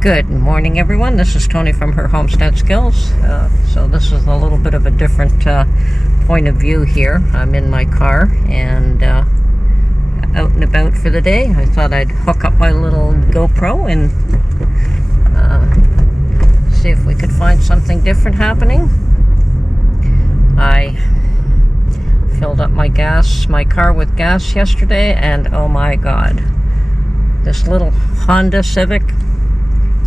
Good morning, everyone. This is Tony from her Homestead Skills. So this is a little bit of a different point of view here. I'm in my car and out and about for the day. I thought I'd hook up my little GoPro and see if we could find something different happening. I filled up my car with gas yesterday, and oh my God, this little Honda Civic,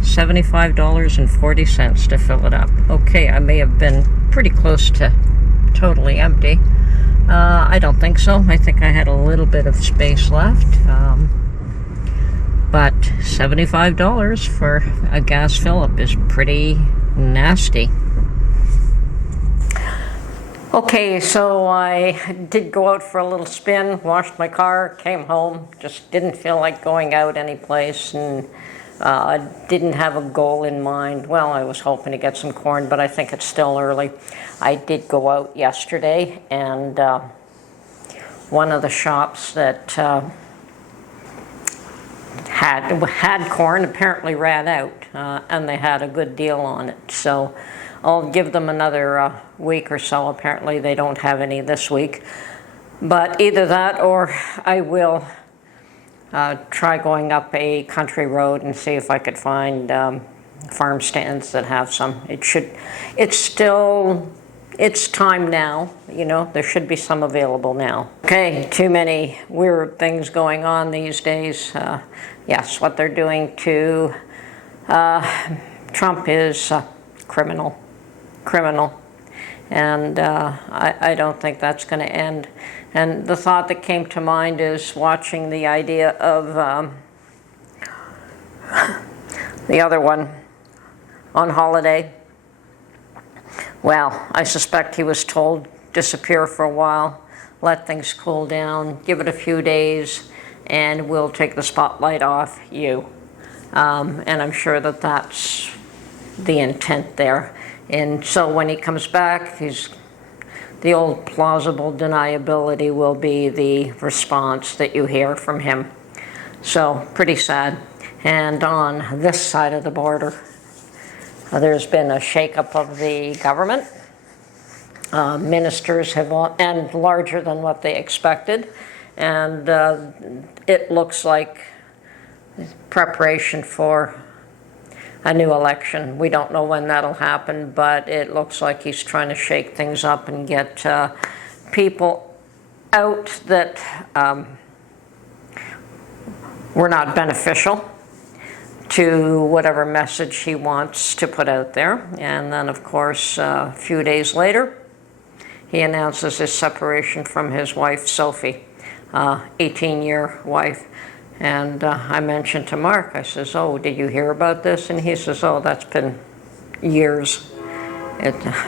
$75.40 to fill it up. Okay, I may have been pretty close to totally empty. I don't think so. I think I had a little bit of space left. But $75 for a gas fill-up is pretty nasty. Okay, so I did go out for a little spin, washed my car, came home, just didn't feel like going out anyplace, and didn't have a goal in mind. Well, I was hoping to get some corn, but I think it's still early. I did go out yesterday, and one of the shops that had corn apparently ran out, and they had a good deal on it. So I'll give them another week or so. Apparently they don't have any this week. But either that or I will try going up a country road and see if I could find farm stands that have some. It's time now, you know, there should be some available now. Okay, too many weird things going on these days. Yes, what they're doing to Trump is criminal. And I don't think that's going to end. And the thought that came to mind is watching the idea of the other one on holiday. Well, I suspect he was told disappear for a while, let things cool down, give it a few days, and we'll take the spotlight off you. And I'm sure that that's the intent there. And so when he comes back, the old plausible deniability will be the response that you hear from him. So pretty sad. And on this side of the border, there's been a shakeup of the government. Ministers have, and larger than what they expected. And it looks like preparation for a new election. We don't know when that'll happen, but it looks like he's trying to shake things up and get people out that were not beneficial to whatever message he wants to put out there. And then, of course, a few days later, he announces his separation from his wife, Sophie, 18-year wife. And I mentioned to Mark, I says, oh, did you hear about this? And he says, oh, that's been years.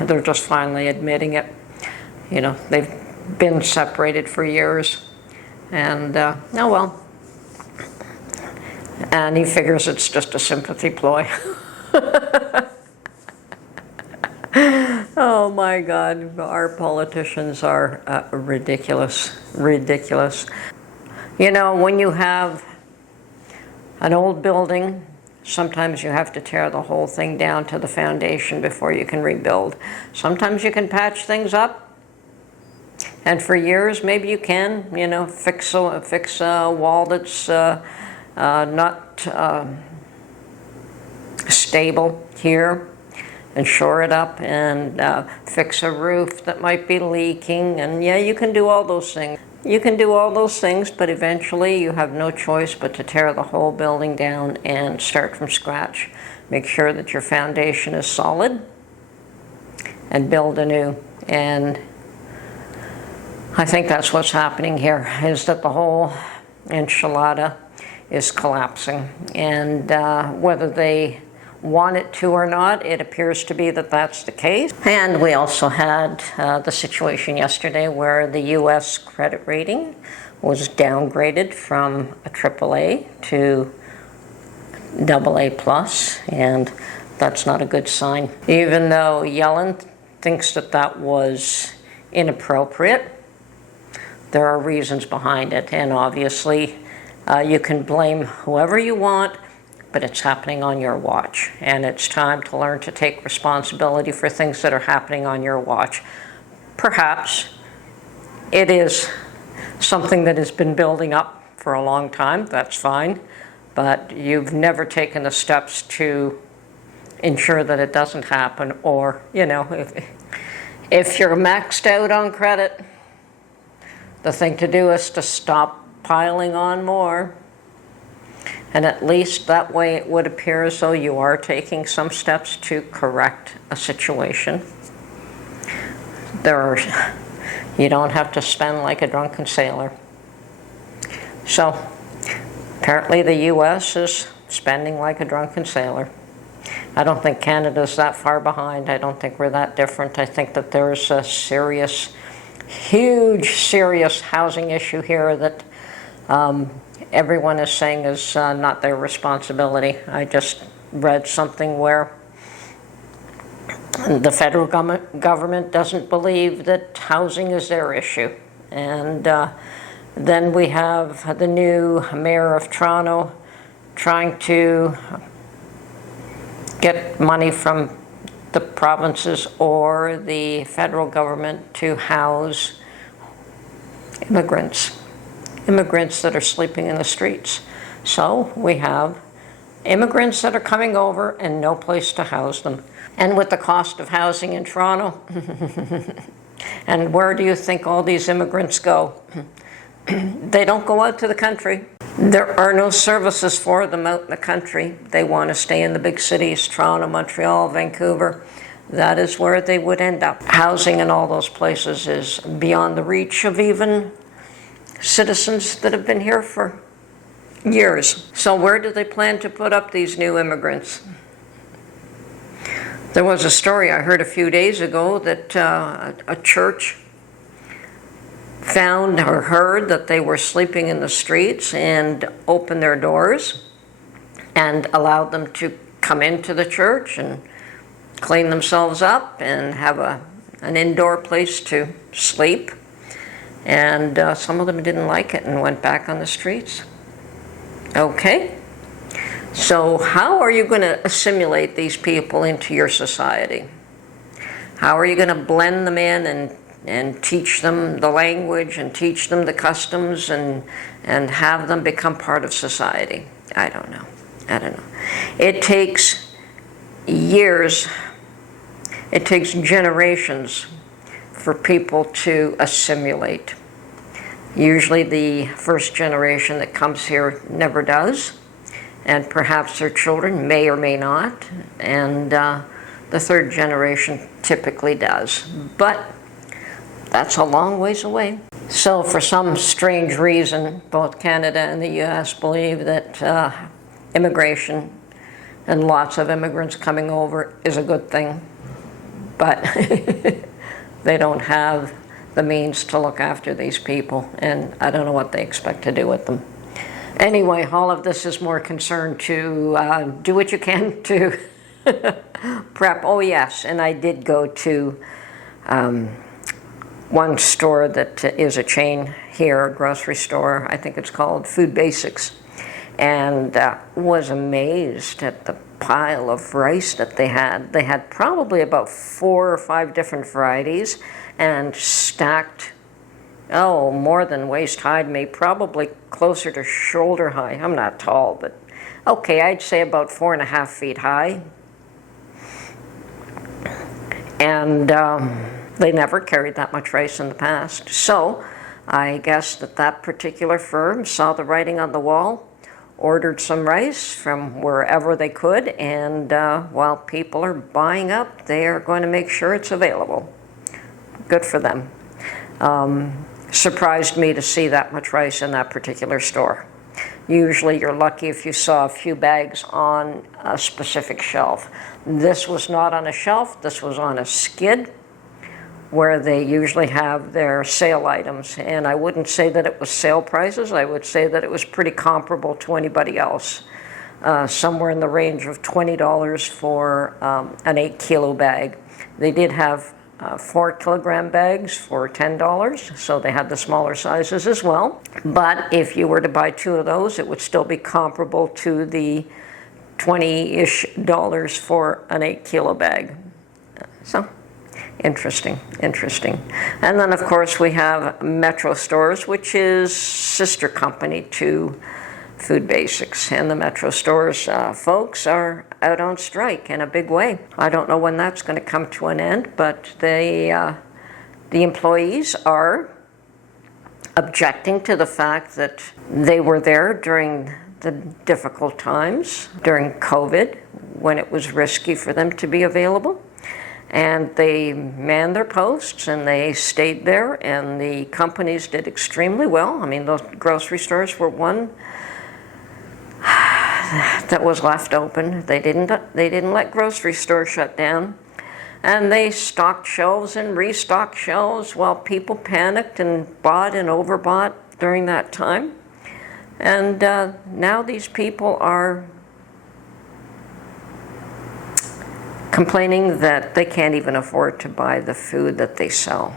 They're just finally admitting it. You know, they've been separated for years. And, oh well. And he figures it's just a sympathy ploy. Oh my God, our politicians are ridiculous. You know, when you have an old building, sometimes you have to tear the whole thing down to the foundation before you can rebuild. Sometimes you can patch things up, and for years maybe you can, you know, fix a wall that's not stable here, and shore it up, and fix a roof that might be leaking, and yeah, you can do all those things. You can do all those things, but eventually you have no choice but to tear the whole building down and start from scratch. Make sure that your foundation is solid and build anew. And I think that's what's happening here, is that the whole enchilada is collapsing. And whether they want it to or not, it appears to be that that's the case. And we also had the situation yesterday where the U.S. credit rating was downgraded from a AAA to AA+, and that's not a good sign. Even though Yellen thinks that that was inappropriate, there are reasons behind it, and obviously you can blame whoever you want, but it's happening on your watch. And it's time to learn to take responsibility for things that are happening on your watch. Perhaps it is something that has been building up for a long time, that's fine, but you've never taken the steps to ensure that it doesn't happen. Or, you know, if you're maxed out on credit, the thing to do is to stop piling on more. And at least that way it would appear as though you are taking some steps to correct a situation. You don't have to spend like a drunken sailor. So apparently the US is spending like a drunken sailor. I don't think Canada's that far behind. I don't think we're that different. I think that there's a serious, huge, serious housing issue here that everyone is saying is not their responsibility. I just read something where the federal government doesn't believe that housing is their issue. And then we have the new mayor of Toronto trying to get money from the provinces or the federal government to house immigrants that are sleeping in the streets. So we have immigrants that are coming over and no place to house them. And with the cost of housing in Toronto, and where do you think all these immigrants go? They don't go out to the country. There are no services for them out in the country. They want to stay in the big cities, Toronto, Montreal, Vancouver. That is where they would end up. Housing in all those places is beyond the reach of even citizens that have been here for years. So where do they plan to put up these new immigrants? There was a story I heard a few days ago that a church found or heard that they were sleeping in the streets and opened their doors and allowed them to come into the church and clean themselves up and have an indoor place to sleep. And some of them didn't like it and went back on the streets. Okay, so how are you going to assimilate these people into your society? How are you going to blend them in and teach them the language and teach them the customs and have them become part of society? I don't know. It takes years, it takes generations for people to assimilate. Usually the first generation that comes here never does, and perhaps their children may or may not, and the third generation typically does. But that's a long ways away. So for some strange reason, both Canada and the US believe that immigration and lots of immigrants coming over is a good thing. But they don't have the means to look after these people, and I don't know what they expect to do with them. Anyway, all of this is more concerned to do what you can to prep. Oh yes, and I did go to one store that is a chain here, a grocery store. I think it's called Food Basics, and was amazed at the pile of rice that they had. They had probably about 4 or 5 different varieties and stacked, more than waist high to me, probably closer to shoulder high. I'm not tall, but okay, I'd say about 4.5 feet high. And they never carried that much rice in the past. So I guess that particular firm saw the writing on the wall, ordered some rice from wherever they could, and while people are buying up, they are going to make sure it's available. Good for them. Surprised me to see that much rice in that particular store. Usually you're lucky if you saw a few bags on a specific shelf. This was not on a shelf, this was on a skid where they usually have their sale items. And I wouldn't say that it was sale prices, I would say that it was pretty comparable to anybody else. Somewhere in the range of $20 for an 8-kilo bag. They did have 4-kilogram bags for $10, so they had the smaller sizes as well. But if you were to buy 2 of those, it would still be comparable to the $20-ish for an 8-kilo bag. So, interesting. And then, of course, we have Metro Stores, which is sister company to Food Basics. And the Metro Stores folks are out on strike in a big way. I don't know when that's going to come to an end, but the employees are objecting to the fact that they were there during the difficult times, during COVID, when it was risky for them to be available. And they manned their posts and they stayed there, and the companies did extremely well. I mean, those grocery stores were one that was left open. They didn't let grocery stores shut down. And they stocked shelves and restocked shelves while people panicked and bought and overbought during that time. And now these people are complaining that they can't even afford to buy the food that they sell.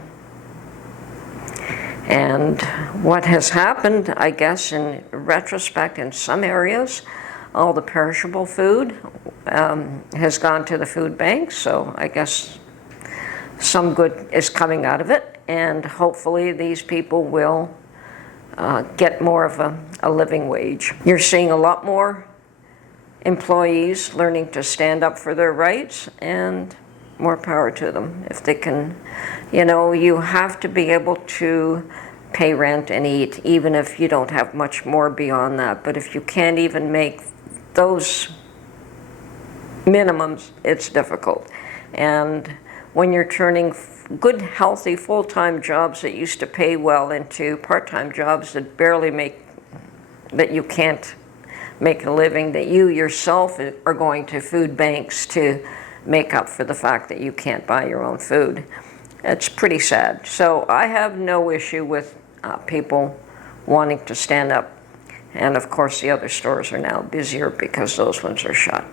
And what has happened, I guess, in retrospect, in some areas, all the perishable food has gone to the food banks, so I guess some good is coming out of it, and hopefully these people will get more of a living wage. You're seeing a lot more employees learning to stand up for their rights, and more power to them. If they can, you have to be able to pay rent and eat, even if you don't have much more beyond that. But if you can't even make those minimums, it's difficult. And when you're turning good, healthy, full-time jobs that used to pay well into part-time jobs that that you can't make a living, that you yourself are going to food banks to make up for the fact that you can't buy your own food. It's pretty sad. So I have no issue with people wanting to stand up. And of course the other stores are now busier because those ones are shut.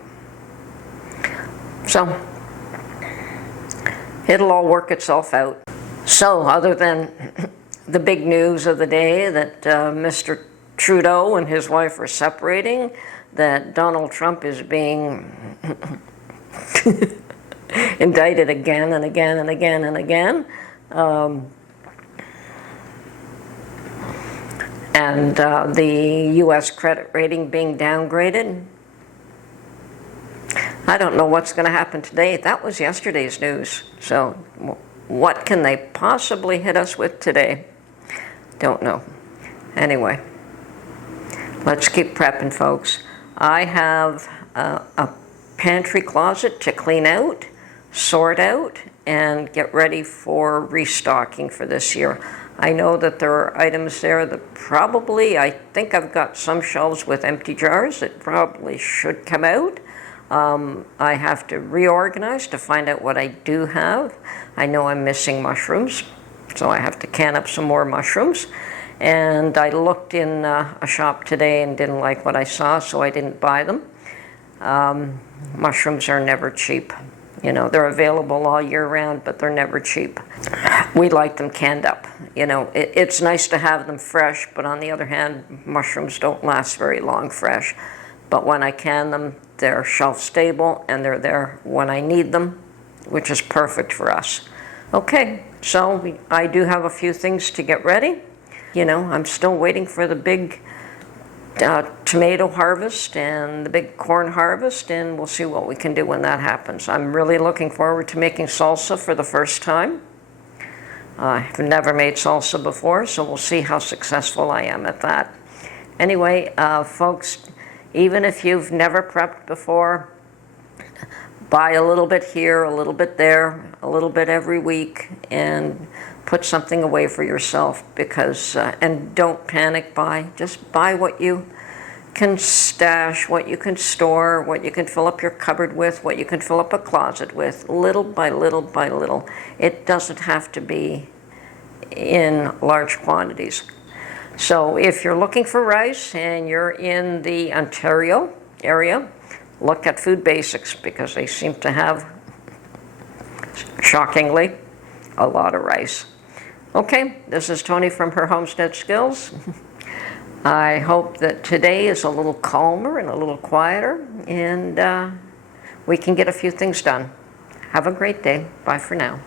So it'll all work itself out. So other than the big news of the day that Mr. Trudeau and his wife are separating, that Donald Trump is being indicted again and again and again and again, and the U.S. credit rating being downgraded. I don't know what's going to happen today. That was yesterday's news. So what can they possibly hit us with today? Don't know. Anyway, let's keep prepping, folks. I have a pantry closet to clean out, sort out, and get ready for restocking for this year. I know that there are items there that probably, I think I've got some shelves with empty jars that probably should come out. I have to reorganize to find out what I do have. I know I'm missing mushrooms, so I have to can up some more mushrooms. And I looked in a shop today and didn't like what I saw, so I didn't buy them. Mushrooms are never cheap. They're available all year round, but they're never cheap. We like them canned up. It's nice to have them fresh, but on the other hand, mushrooms don't last very long fresh. But when I can them, they're shelf stable and they're there when I need them, which is perfect for us. Okay, so I do have a few things to get ready. I'm still waiting for the big tomato harvest and the big corn harvest, and we'll see what we can do when that happens. I'm really looking forward to making salsa for the first time. I've never made salsa before, so we'll see how successful I am at that. Anyway, folks, even if you've never prepped before, buy a little bit here, a little bit there, a little bit every week, and put something away for yourself, because and don't panic buy. Just buy what you can stash, what you can store, what you can fill up your cupboard with, what you can fill up a closet with, little by little by little. It doesn't have to be in large quantities. So if you're looking for rice and you're in the Ontario area, look at Food Basics, because they seem to have, shockingly, a lot of rice. Okay, this is Tony from Her Homestead Skills. I hope that today is a little calmer and a little quieter, and we can get a few things done. Have a great day. Bye for now.